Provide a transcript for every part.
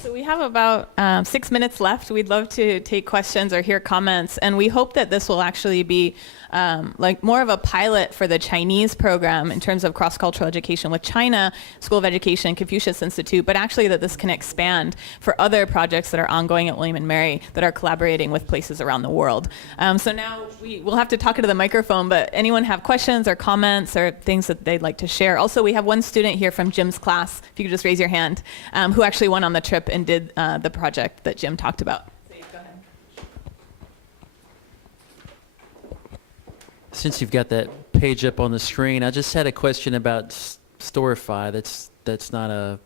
So we have about 6 minutes left. We'd love to take questions or hear comments, and we hope that this will actually be like more of a pilot for the Chinese program in terms of cross-cultural education with China School of Education, Confucius Institute, but actually that this can expand for other projects that are ongoing at William & Mary that are collaborating with places around the world. So now we'll have to talk into the microphone, but anyone have questions or comments or things that they'd like to share? Also, we have one student here from Jim's class, if you could just raise your hand, who actually went on the trip and did the project that Jim talked about. So go ahead. Since you've got that page up on the screen, I just had a question about Storify. That's not a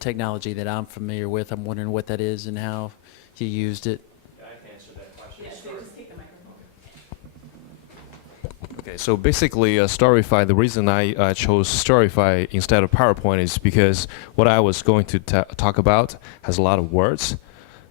technology that I'm familiar with. I'm wondering what that is and how you used it. Yeah, I can answer that question. Yeah, so just take the microphone. Okay, so basically, Storify, the reason I chose Storify instead of PowerPoint is because what I was going to talk about has a lot of words.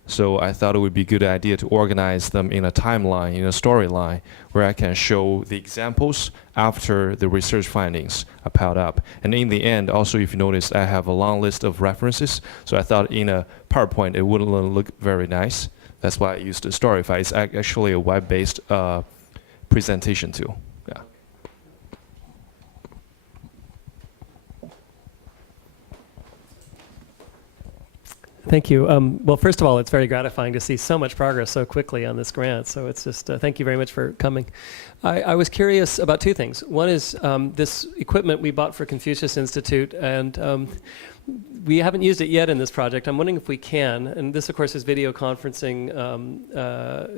So I thought it would be a good idea to organize them in a timeline, in a storyline, where I can show the examples after the research findings are piled up. And in the end, also, if you notice, I have a long list of references. So I thought in a PowerPoint, it wouldn't look very nice. That's why I used the Storify. It's actually a web-based presentation tool. Yeah. Thank you. Well, first of all, it's very gratifying to see so much progress so quickly on this grant. So it's just, thank you very much for coming. I was curious about two things. One is this equipment we bought for Confucius Institute, and we haven't used it yet in this project. I'm wondering if we can. And this, of course, is video conferencing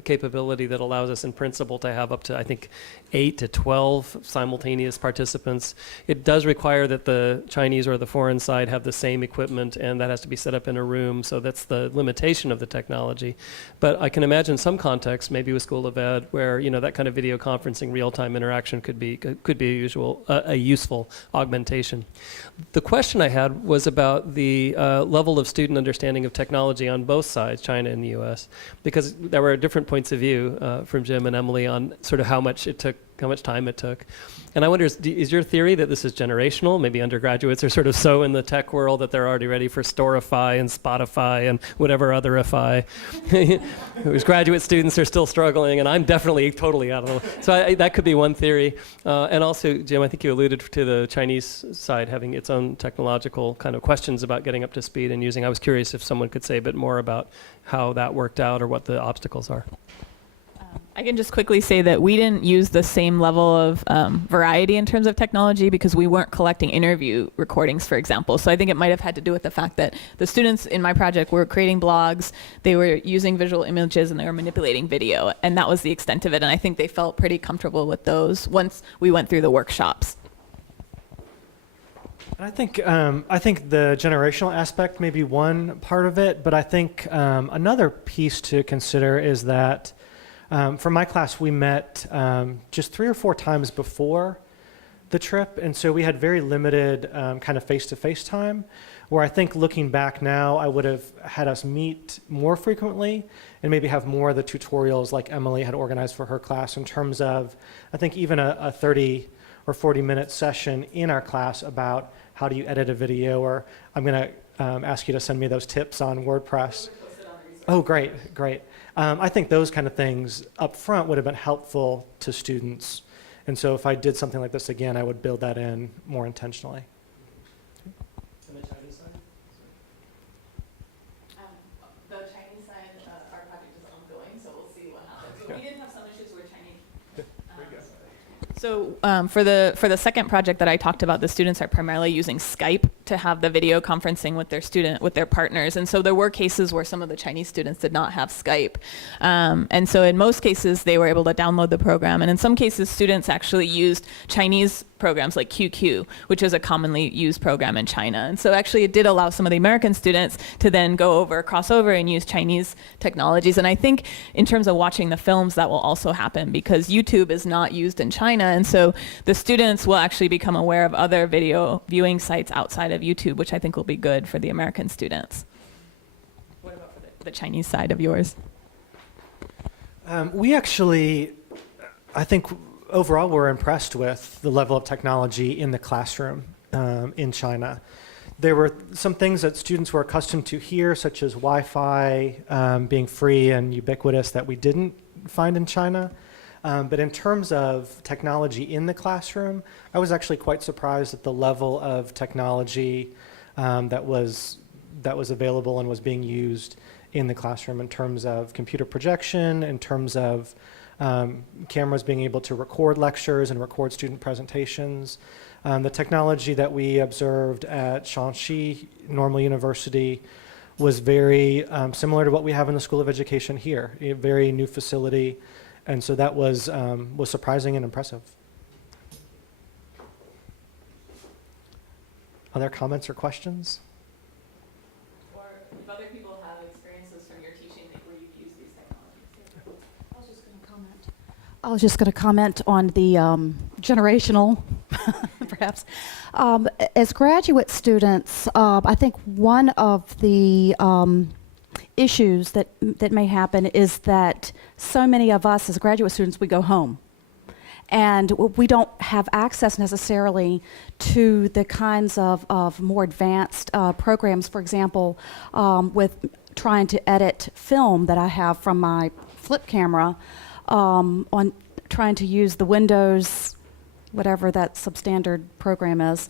capability that allows us in principle to have up to, I think, 8 to 12 simultaneous participants. It does require that the Chinese or the foreign side have the same equipment, and that has to be set up in a room. So that's the limitation of the technology. But I can imagine some contexts, maybe with School of Ed, where that kind of video conferencing, real-time interaction could be a useful augmentation. The question I had was about the level of student understanding of technology on both sides, China and the U.S., because there were different points of view from Jim and Emily on sort of how much time it took. And I wonder, is your theory that this is generational? Maybe undergraduates are sort of so in the tech world that they're already ready for Storify and Spotify and whatever other-ify. Whereas graduate students are still struggling, and I'm definitely totally out of the... So that could be one theory. And also, Jim, I think you alluded to the Chinese side having its own technological kind of questions about getting up to speed and using. I was curious if someone could say a bit more about how that worked out or what the obstacles are. I can just quickly say that we didn't use the same level of variety in terms of technology because we weren't collecting interview recordings, for example. So I think it might have had to do with the fact that the students in my project were creating blogs, they were using visual images, and they were manipulating video. And that was the extent of it. And I think they felt pretty comfortable with those once we went through the workshops. I think the generational aspect may be one part of it, but I think another piece to consider is that for my class, we met just 3 or 4 times before the trip, and so we had very limited kind of face-to-face time, where I think looking back now, I would have had us meet more frequently and maybe have more of the tutorials like Emily had organized for her class in terms of, I think, even a 30 or 40-minute session in our class about how do you edit a video, or I'm going to ask you to send me those tips on WordPress. Oh, great. I think those kind of things up front would have been helpful to students. And so if I did something like this again, I would build that in more intentionally. And the Chinese side? The Chinese side, our project is ongoing, so we'll see what happens. But we did have some issues where Chinese... So for the second project that I talked about, the students are primarily using Skype to have the video conferencing with their partners. And so there were cases where some of the Chinese students did not have Skype. And so in most cases, they were able to download the program. And in some cases, students actually used Chinese programs like QQ, which is a commonly used program in China. And so actually it did allow some of the American students to then cross over and use Chinese technologies. And I think in terms of watching the films, that will also happen because YouTube is not used in China. And so the students will actually become aware of other video viewing sites outside of YouTube, which I think will be good for the American students. What about for the Chinese side of yours? We actually, I think, overall we're impressed with the level of technology in the classroom in China. there were some things that students were accustomed to here, such as Wi-Fi being free and ubiquitous, that we didn't find in China. But in terms of technology in the classroom, I was actually quite surprised at the level of technology that was available and was being used in the classroom, in terms of computer projection, in terms of cameras being able to record lectures and record student presentations. The technology that we observed at Shaanxi Normal University was very similar to what we have in the School of Education here, a very new facility, and so that was surprising and impressive. Other comments or questions? Or if other people have experiences from your teaching where you've used these technologies. I was just going to comment on the generational, perhaps. As graduate students, I think one of the issues that may happen is that so many of us as graduate students, we go home. And we don't have access necessarily to the kinds of more advanced programs, for example, with trying to edit film that I have from my flip camera, on trying to use the Windows, whatever that substandard program is,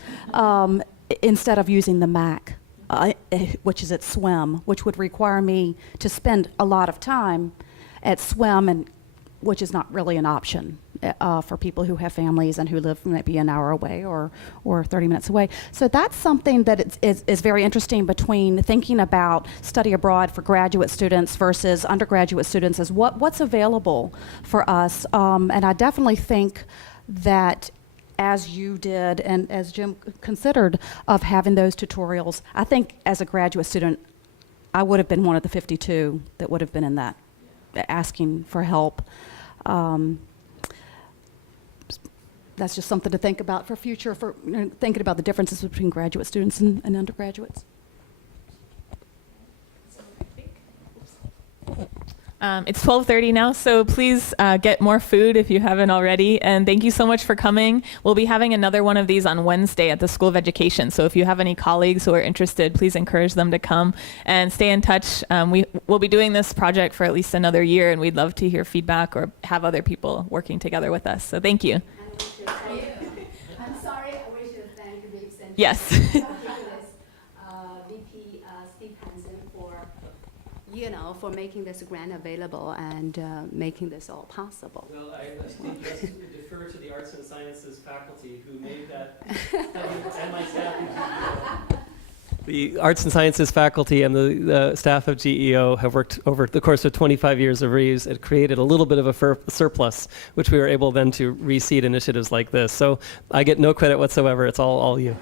instead of using the Mac, which is at SWIM, which would require me to spend a lot of time at SWIM, and which is not really an option for people who have families and who live maybe an hour away or 30 minutes away. So that's something that is very interesting between thinking about study abroad for graduate students versus undergraduate students, is what's available for us. And I definitely think that, as you did and as Jim considered, of having those tutorials, I think as a graduate student, I would have been one of the 52 that would have been in that, asking for help. That's just something to think about for future, for thinking about the differences between graduate students and undergraduates. It's 12:30 now, so please get more food if you haven't already. And thank you so much for coming. We'll be having another one of these on Wednesday at the School of Education. So if you have any colleagues who are interested, please encourage them to come and stay in touch. We'll be doing this project for at least another year, and we'd love to hear feedback or have other people working together with us. So thank you. I'm sorry, I wish to thank Reeves and Yes. VP Steve Hansen for making this grant available and making this all possible. Well, I defer to the Arts and Sciences faculty who made that study, and my staff. The Arts and Sciences faculty and the staff of GEO have worked over the course of 25 years of Reeves. It created a little bit of a surplus, which we were able then to reseed initiatives like this. So I get no credit whatsoever. It's all you.